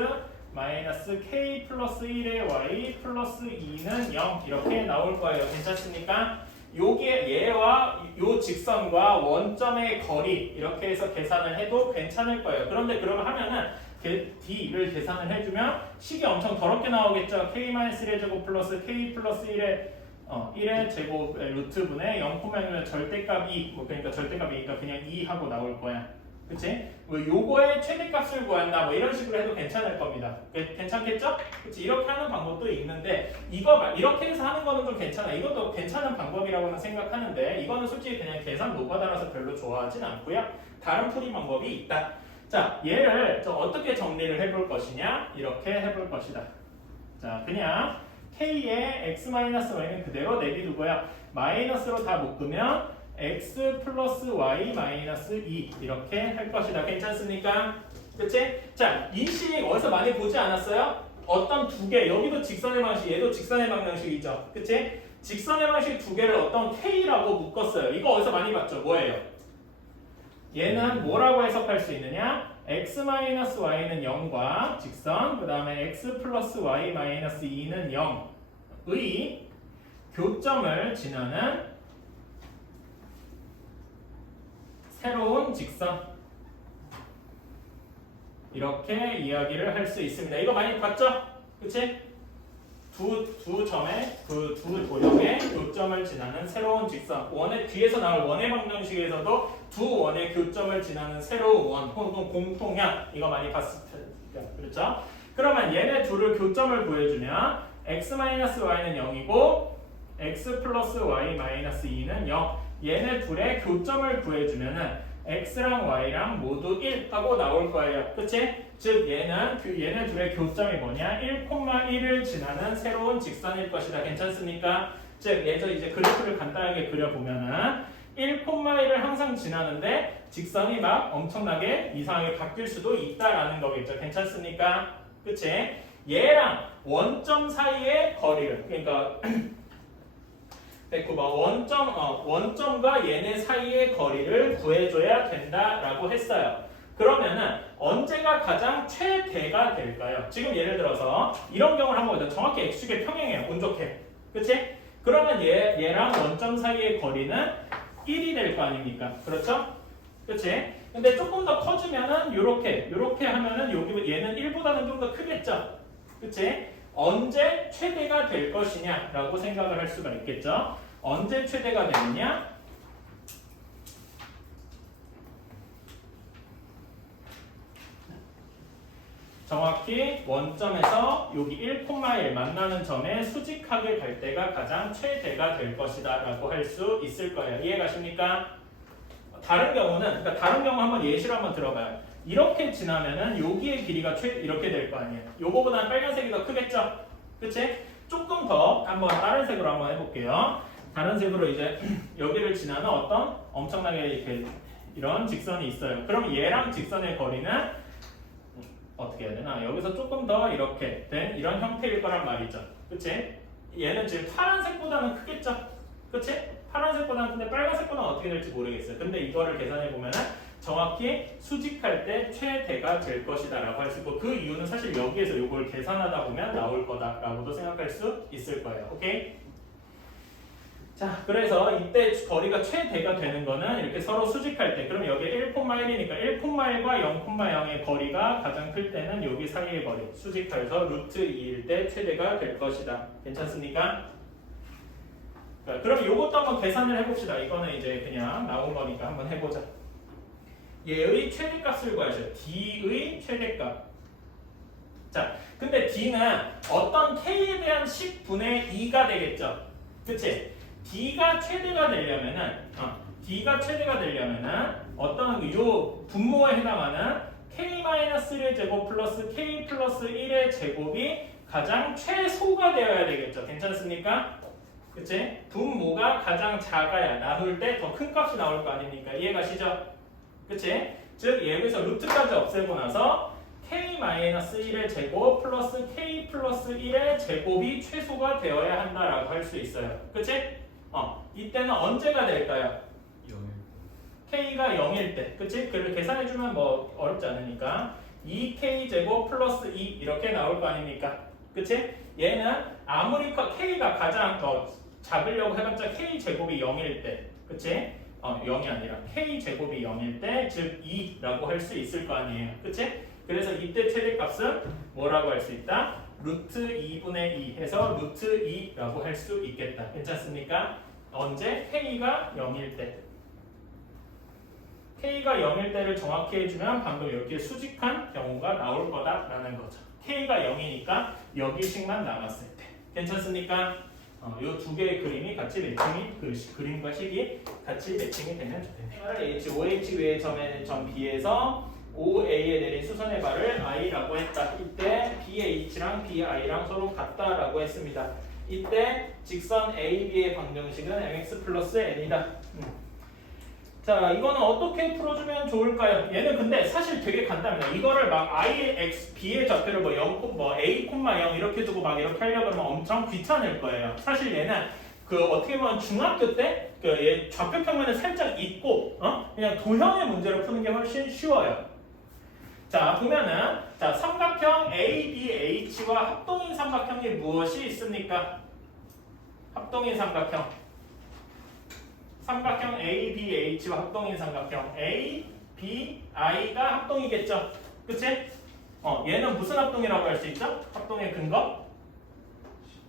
마이너스 k 플러스 1의 y 플러스 2는 0 이렇게 나올 거예요. 괜찮습니까? 요게 얘와 요 직선과 원점의 거리 이렇게 해서 계산을 해도 괜찮을 거예요. 그런데 그러면 하면은 d를 계산을 해주면 식이 엄청 더럽게 나오겠죠. k-1의 제곱 플러스 k 플러스 1의 제곱 루트분의 0,0면 절대값이 뭐 그러니까 절대값이니까 그냥 2 하고 나올 거야. 그치? 뭐 요거의 최대값을 구한다 뭐 이런 식으로 해도 괜찮을 겁니다. 괜찮겠죠? 그치? 이렇게 하는 방법도 있는데 이렇게 해서 하는 거는 좀 괜찮아. 이것도 괜찮은 방법이라고는 생각하는데 이거는 솔직히 그냥 계산 노가다라서 별로 좋아하진 않고요. 다른 풀이 방법이 있다. 자, 얘를 어떻게 정리를 해볼 것이냐? 이렇게 해볼 것이다. 자, 그냥 k의 x-y는 그대로 내비두고요. 마이너스로 다 묶으면 x 플러스 y 마이너스 2 이렇게 할 것이다. 괜찮습니까? 그치? 자, 이 식 어디서 많이 보지 않았어요? 어떤 두 개, 여기도 직선의 방식, 얘도 직선의 방정식이죠. 그치? 직선의 방식 두 개를 어떤 k라고 묶었어요. 이거 어디서 많이 봤죠? 뭐예요? 얘는 뭐라고 해석할 수 있느냐? x-y는 0과 직선, 그 다음에 x 플러스 y 마이너스 2는 0의 교점을 지나는 새로운 직선 이렇게 이야기를 할 수 있습니다. 이거 많이 봤죠? 그치? 두 점의 그 두 도형의 교점을 지나는 새로운 직선 원의 뒤에서 나올 원의 방정식에서도 두 원의 교점을 지나는 새로운 원 혹은 공통형 이거 많이 봤을 텐데 그렇죠? 그러면 얘네 둘을 교점을 구해주면 x-y는 0이고 x 플러스 y 마이너스 2는 0 얘네 둘의 교점을 구해주면은 x랑 y랑 모두 1 하고 나올 거예요. 그치? 즉 얘네 둘의 교점이 뭐냐? 1,1을 지나는 새로운 직선일 것이다. 괜찮습니까? 즉 얘저 이제 그래프를 간단하게 그려보면은 1,1을 항상 지나는데 직선이 막 엄청나게 이상하게 바뀔 수도 있다라는 거겠죠. 괜찮습니까? 그치? 얘랑 원점 사이의 거리를 그러니까 109번 원점과 얘네 사이의 거리를 구해줘야 된다라고 했어요. 그러면은 언제가 가장 최대가 될까요? 지금 예를 들어서 이런 경우를 한번 보자. 정확히 x축의 평행이에요. 운 좋게. 그치? 그러면 얘랑 원점 사이의 거리는 1이 될 거 아닙니까? 그렇죠? 그치? 근데 조금 더 커지면은 요렇게 하면은 여기 얘는 1보다는 좀 더 크겠죠? 그치? 언제 최대가 될 것이냐라고 생각을 할 수가 있겠죠. 언제 최대가 되느냐? 정확히 원점에서 여기 1,1 만나는 점에 수직하게 갈 때가 가장 최대가 될 것이다 라고 할 수 있을 거예요. 이해가십니까? 다른 경우는 그러니까 다른 경우 한번 예시를 한번 들어봐요. 이렇게 지나면은 여기의 길이가 이렇게 될 거 아니에요. 요거보다는 빨간색이 더 크겠죠? 그치? 조금 더 한번 다른 색으로 한번 해볼게요. 다른 색으로 이제 여기를 지나는 어떤 엄청나게 이렇게 이런 직선이 있어요. 그럼 얘랑 직선의 거리는 어떻게 해야 되나? 여기서 조금 더 이렇게 된 이런 형태일 거란 말이죠. 그치? 얘는 지금 파란색보다는 크겠죠? 그치? 파란색보다는 근데 빨간색보다는 어떻게 될지 모르겠어요. 근데 이거를 계산해 보면은 정확히 수직할 때 최대가 될 것이다 라고 할 수 있고 그 이유는 사실 여기에서 이걸 계산하다 보면 나올 거다 라고도 생각할 수 있을 거예요. 오케이? 자, 그래서 이때 거리가 최대가 되는 거는 이렇게 서로 수직할 때 그럼 여기 1,1이니까 1,1과 0,0의 거리가 가장 클 때는 여기 사이의 거리 수직해서 루트 2일 때 최대가 될 것이다. 괜찮습니까? 자, 그럼 이것도 한번 계산을 해봅시다. 이거는 이제 그냥 나온 거니까 한번 해보자. 얘의 최대값을 구하죠. d의 최대값. 자, 근데 d는 어떤 k에 대한 10분의 2가 되겠죠. 그치? d가 최대가 되려면은 어떤 요 분모에 해당하는 k-1의 제곱 플러스 k 플러스 1의 제곱이 가장 최소가 되어야 되겠죠. 괜찮습니까? 그치? 분모가 가장 작아야 나눌 때 더 큰 값이 나올 거 아닙니까? 이해가시죠? 그치? 즉 여기서 루트까지 없애고 나서 k-1의 제곱 플러스 k 플러스 1의 제곱이 최소가 되어야 한다라고 할 수 있어요. 그치? 이때는 언제가 될까요? 0일 k가 0일 때. 그치? 그걸 계산해주면 뭐 어렵지 않으니까 2k제곱 플러스 2 이렇게 나올 거 아닙니까? 그치? 얘는 아무리 k가 가장 더 잡으려고 해봤자 k제곱이 0일 때 그치? 0이 아니라 k제곱이 0일 때 즉 2라고 할 수 있을 거 아니에요. 그치? 그래서 이때 최대값은 뭐라고 할 수 있다? 루트 2분의 2 해서 루트 2라고 할 수 있겠다. 괜찮습니까? 언제? k가 0일 때. k가 0일 때를 정확히 해주면 방금 이렇게 수직한 경우가 나올 거다라는 거죠. k가 0이니까 여기식만 남았을 때. 괜찮습니까? 이 두 개의 그림이 같이 매칭이 그림과 식이 같이 매칭이 되면 좋겠네요. H5H 위의 점 B에서 OA에 내린 수선의 발을 I라고 했다. 이때 BH랑 BI랑 서로 같다라고 했습니다. 이때 직선 AB의 방정식은 mx 플러스 n이다. 자, 이거는 어떻게 풀어주면 좋을까요? 얘는 근데 사실 되게 간단합니다. 이거를 막 Ix, B의 좌표를 뭐 0, 뭐 A, 0 이렇게 두고 막 이렇게 하려고 하면 엄청 귀찮을 거예요. 사실 얘는 그 어떻게 보면 중학교 때 그 얘 좌표 평면을 살짝 잊고 그냥 도형의 문제를 푸는 게 훨씬 쉬워요. 자, 보면은 자, 삼각형 ABH와 합동인 삼각형이 무엇이 있습니까? 합동인 삼각형. 삼각형 ABH와 합동인 삼각형 ABI가 합동이겠죠. 그치? 얘는 무슨 합동이라고 할 수 있죠? 합동의 근거?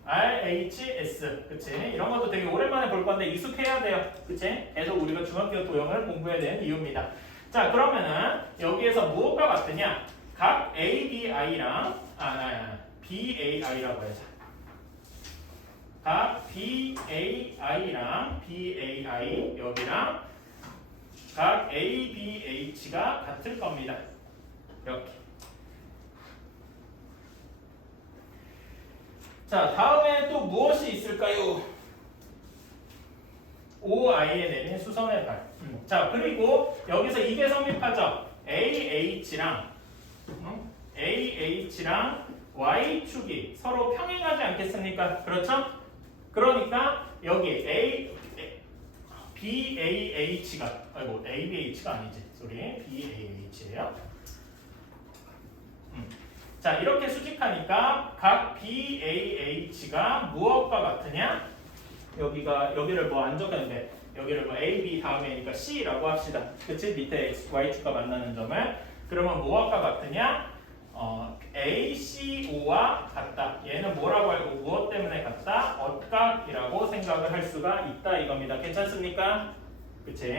RHS. 그치? 이런 것도 되게 오랜만에 볼 건데 익숙해야 돼요. 그치? 계속 우리가 중학교 도형을 공부해야 되는 이유입니다. 자, 그러면은 여기에서 무엇과 같으냐? 각 ABI랑 BAI라고 해야죠. 각 BAI랑 BAI 여기랑 각 ABH가 같을 겁니다. 이렇게. 자, 다음에 또 무엇이 있을까요? OI에 내린 수선의 발. 자, 그리고 여기서 이게 성립하죠. AH랑 Y축이 서로 평행하지 않겠습니까? 그렇죠? 그러니까 여기 BAH가 ABH가 아니지. BAH예요. 자, 이렇게 수직하니까 각 BAH가 무엇과 같으냐? 여기를 뭐 안 적었는데 여기를 뭐 AB 다음에니까 C라고 합시다. 그치? 밑에 Y축과 만나는 점을. 그러면 무엇과 같으냐? ACO와 같다. 얘는 뭐라고 알고 무엇 때문에 같다? 엇각이라고 생각을 할 수가 있다 이겁니다. 괜찮습니까? 그치?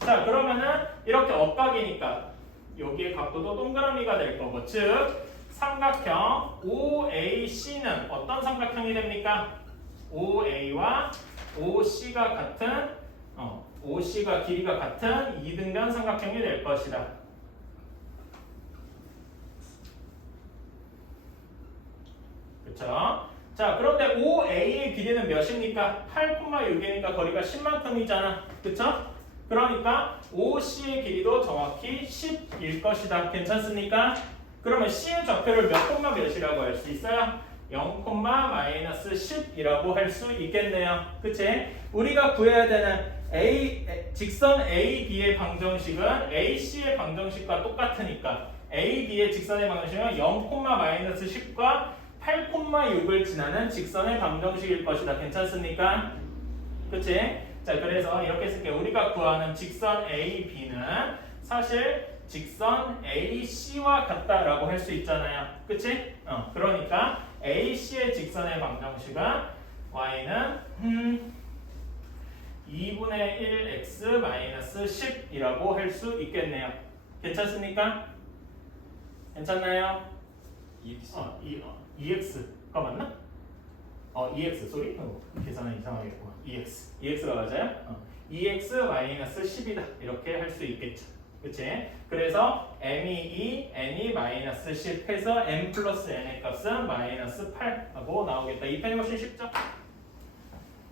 자, 그러면은 이렇게 엇각이니까 여기의 각도도 동그라미가 될 거고, 즉 삼각형 OAC는 어떤 삼각형이 됩니까? OA와 OC가 같은 OC가 길이가 같은 이등변 삼각형이 될 것이다. 그렇죠? 자, 그런데 OA의 길이는 몇입니까? 8,6이니까 거리가 10만큼이잖아. 그렇죠? 그러니까 OC의 길이도 정확히 10일 것이다. 괜찮습니까? 그러면 C의 좌표를 몇 콤마 몇이라고 할 수 있어요? 0,-10이라고 할 수 있겠네요. 그치? 우리가 구해야 되는 직선 AB의 방정식은 AC의 방정식과 똑같으니까 AB의 직선의 방정식은 0,-10과 8,6을 지나는 직선의 방정식일 것이다. 괜찮습니까? 그치? 자, 그래서 이렇게 쓸게요. 우리가 구하는 직선 AB는 사실 직선 AC와 같다라고 할 수 있잖아요. 그치? 그러니까 AC의 직선의 방정식은 Y는 2분의 1x-10이라고 할 수 있겠네요. 괜찮습니까? 괜찮나요? EX가 맞나? EX, 쏘리? 계산은 이상하게 했구나. EX가 맞아요? EX-10이다. 이렇게 할 수 있겠죠. 그치? 그래서 m이 2, n이 -10 해서 m 플러스 n의 값은 -8 하고 나오겠다. 이 편이 훨씬 쉽죠?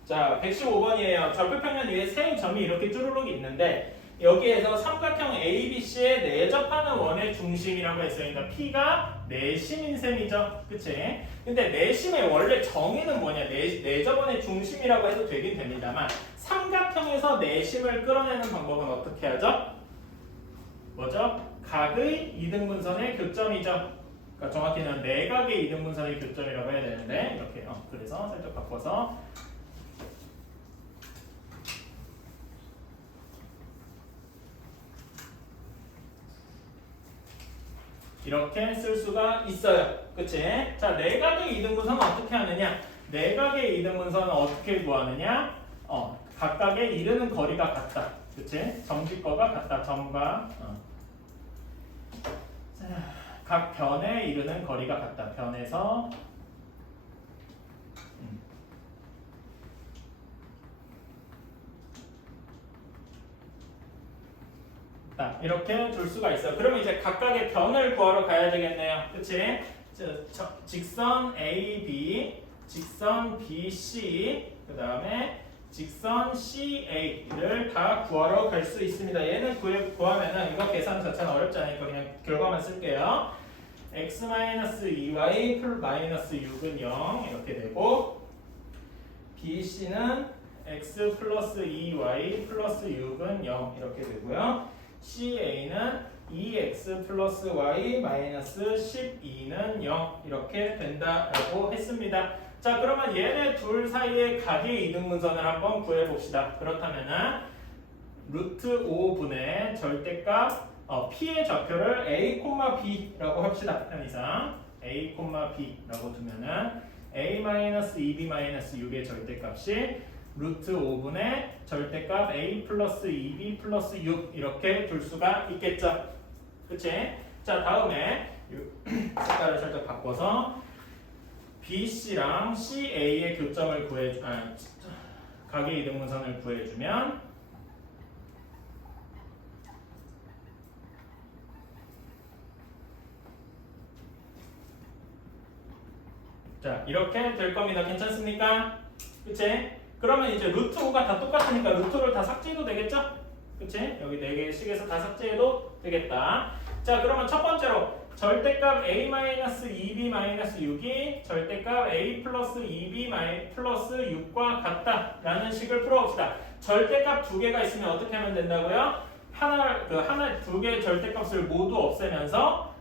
자, 115번이에요. 좌표평면 위에 세 점이 이렇게 쭈루룩 있는데 여기에서 삼각형 ABC에 내접하는 원의 중심이라고 했습니다. P가 내심인 셈이죠. 그치? 근데 내심의 원래 정의는 뭐냐? 내접원의 중심이라고 해도 되긴 됩니다만 삼각형에서 내심을 끌어내는 방법은 어떻게 하죠? 뭐죠? 각의 이등분선의 교점이죠. 그러니까 정확히는 내각의 이등분선의 교점이라고 해야 되는데 이렇게 그래서 살짝 바꿔서 이렇게 쓸 수가 있어요. 그치? 자, 내각의 이등분선은 어떻게 하느냐? 내각의 이등분선은 어떻게 구하느냐? 각각에 이르는 거리가 같다. 그치? 점집거가 같다. 점과 자, 각 변에 이르는 거리가 같다. 변에서 이렇게 둘 수가 있어요. 그러면 이제 각각의 변을 구하러 가야 되겠네요. 그치? 직선 AB, 직선 BC, 그 다음에 직선 CA를 다 구하러 갈 수 있습니다. 얘는 구하면은 이거 계산 자체는 어렵지 않으니까 그냥 결과만 쓸게요. x-2y 마이너스 6은 0 이렇게 되고 BC는 x 플러스 2y 플러스 6은 0 이렇게 되고요. CA는 2x 플러스 y 마이너스 12는 0 이렇게 된다라고 했습니다. 자, 그러면 얘네 둘 사이의 각의 이등분선을 한번 구해봅시다. 그렇다면은 루트 5분의 절대값 p의 좌표를 a, b라고 합시다. 편의상 a, b라고 두면은 a-2b-6의 절대값이 루트 5분의 절대값 a 플러스 2b 플러스 6 이렇게 둘 수가 있겠죠. 그치? 자, 다음에 색깔을 살짝 바꿔서 BC랑 CA의 교점을 각의 이등분선을 구해주면 자, 이렇게 될 겁니다. 괜찮습니까? 그치? 그러면 이제 루트 5가 다 똑같으니까 루트를 다 삭제해도 되겠죠? 그치? 여기 4개씩에서 다 삭제해도 되겠다. 자, 그러면 첫 번째로 절대값 a-2b-6이 절대값 a 플러스 2b 플러스 6과 같다라는 식을 풀어봅시다. 절대값 두 개가 있으면 어떻게 하면 된다고요? 두 개의 절대값을 모두 없애면서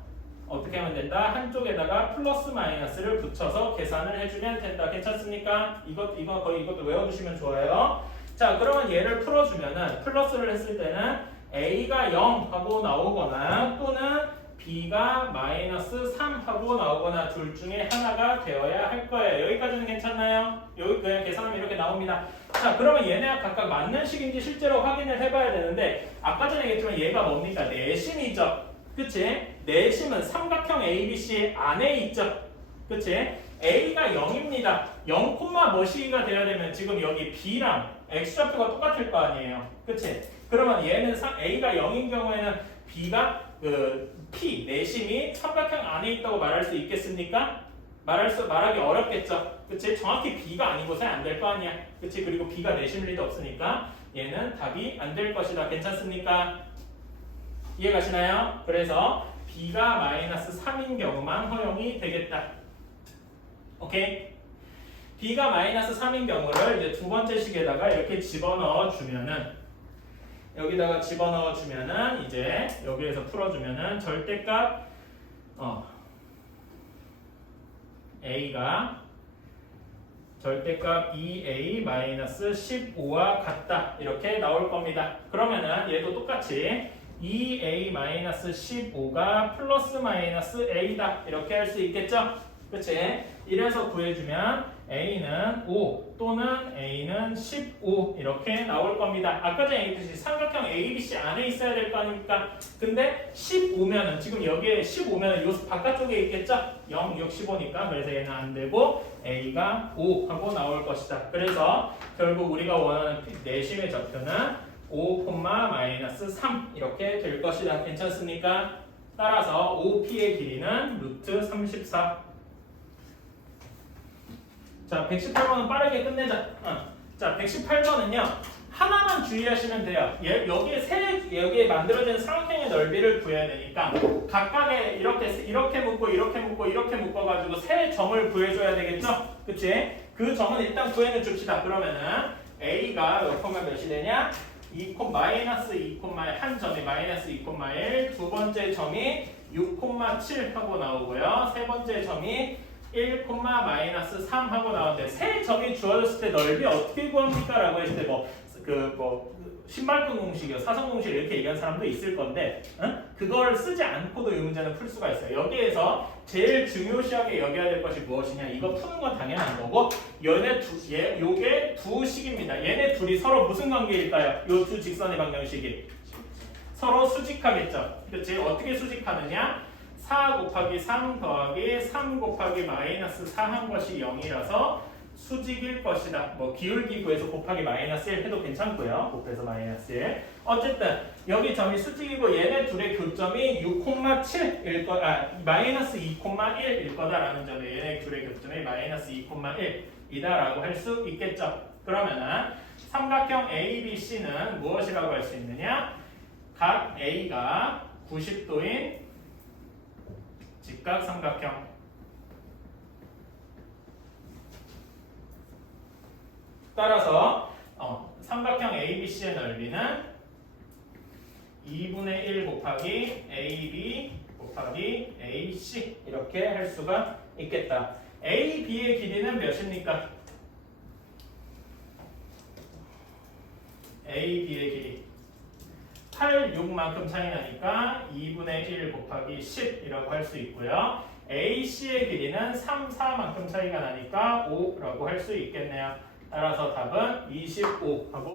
어떻게 하면 된다? 한쪽에다가 플러스 마이너스를 붙여서 계산을 해주면 된다. 괜찮습니까? 이것도 외워두시면 좋아요. 자, 그러면 얘를 풀어주면은 플러스를 했을 때는 a가 0 하고 나오거나 또는 b가 마이너스 3 하고 나오거나 둘 중에 하나가 되어야 할 거예요. 여기까지는 괜찮나요? 여기 그냥 계산하면 이렇게 나옵니다. 자, 그러면 얘네가 각각 맞는 식인지 실제로 확인을 해봐야 되는데 아까 전에 얘기했지만 얘가 뭡니까? 내심이죠. 그치? 내심은 삼각형 ABC 안에 있죠. 그치? A가 0입니다. 0, 뭐시기가 돼야 되면 지금 여기 B랑 X좌표가 똑같을 거 아니에요. 그치? 그러면 얘는 A가 0인 경우에는 B가 P, 내심이 삼각형 안에 있다고 말할 수 있겠습니까? 말하기 어렵겠죠. 그치? 정확히 B가 아니고서는 안 될 거 아니야. 그치? 그리고 B가 내심일 리도 없으니까 얘는 답이 안 될 것이다. 괜찮습니까? 이해가시나요? 그래서 B가 마이너스 3인 경우만 허용이 되겠다. 오케이? B가 마이너스 3인 경우를 이제 두 번째 식에다가 이렇게 집어넣어 주면은 여기다가 집어넣어 주면은 이제 여기에서 풀어주면은 절대값 A가 절대값 2A 마이너스 15와 같다 이렇게 나올 겁니다. 그러면은 얘도 똑같이 2A-15가 플러스 마이너스 A다 이렇게 할 수 있겠죠? 그치? 이래서 구해주면 A는 5 또는 A는 15 이렇게 나올 겁니다. 아까 전에 얘기했듯이 삼각형 ABC 안에 있어야 될 거 아닙니까? 근데 15면은 지금 여기에 15면은 요 바깥쪽에 있겠죠? 0, 6, 15니까 그래서 얘는 안 되고 A가 5 하고 나올 것이다. 그래서 결국 우리가 원하는 내심의 좌표는 5, 마이너스 3 이렇게 될 것이다. 괜찮습니까? 따라서 OP의 길이는 루트 34. 자, 118번은 빠르게 끝내자. 자, 118번은요. 하나만 주의하시면 돼요. 여기에 만들어진 삼각형의 넓이를 구해야 되니까 각각의 이렇게 묶고 이렇게 묶어가지고 세 점을 구해줘야 되겠죠? 그치? 그 점은 일단 구해는 줍시다. 그러면은 A가 몇 콤마 몇이 되냐? 마이너스 2, 한 점이 마이너스 2,1, 두 번째 점이 6,7 하고 나오고요. 세 번째 점이 1, 마이너스 3 하고 나오는데 세 점이 주어졌을 때 넓이 어떻게 구합니까? 라고 했을 때 신발끈 공식이요, 사선 공식 이렇게 얘기한 사람도 있을 건데, 그걸 쓰지 않고도 이 문제는 풀 수가 있어요. 여기에서 제일 중요시하게 여겨야 될 것이 무엇이냐? 이거 푸는 건 당연한 거고, 요게 두 식입니다. 얘네 둘이 서로 무슨 관계일까요? 요 두 직선의 방정식이 서로 수직하겠죠. 그렇지? 어떻게 수직하느냐? 4 곱하기 3 더하기 3 곱하기 마이너스 4 한 것이 0이라서 수직일 것이다. 뭐 기울기 구해서 곱하기 마이너스 1 해도 괜찮고요. 곱해서 마이너스 1. 어쨌든 여기 점이 수직이고 얘네 둘의 교점이 6,7일 마이너스 2,1일 거다라는 점에 얘네 둘의 교점이 마이너스 2,1이다라고 할 수 있겠죠. 그러면은 삼각형 ABC는 무엇이라고 할 수 있느냐? 각 A가 90도인 직각 삼각형. 따라서 삼각형 ABC의 넓이는 2분의 1 곱하기 AB 곱하기 AC 이렇게 할 수가 있겠다. AB의 길이는 몇입니까? AB의 길이 8, 6만큼 차이 나니까 2분의 1 곱하기 10이라고 할 수 있고요. AC의 길이는 3, 4만큼 차이가 나니까 5라고 할 수 있겠네요. 따라서 답은 25하고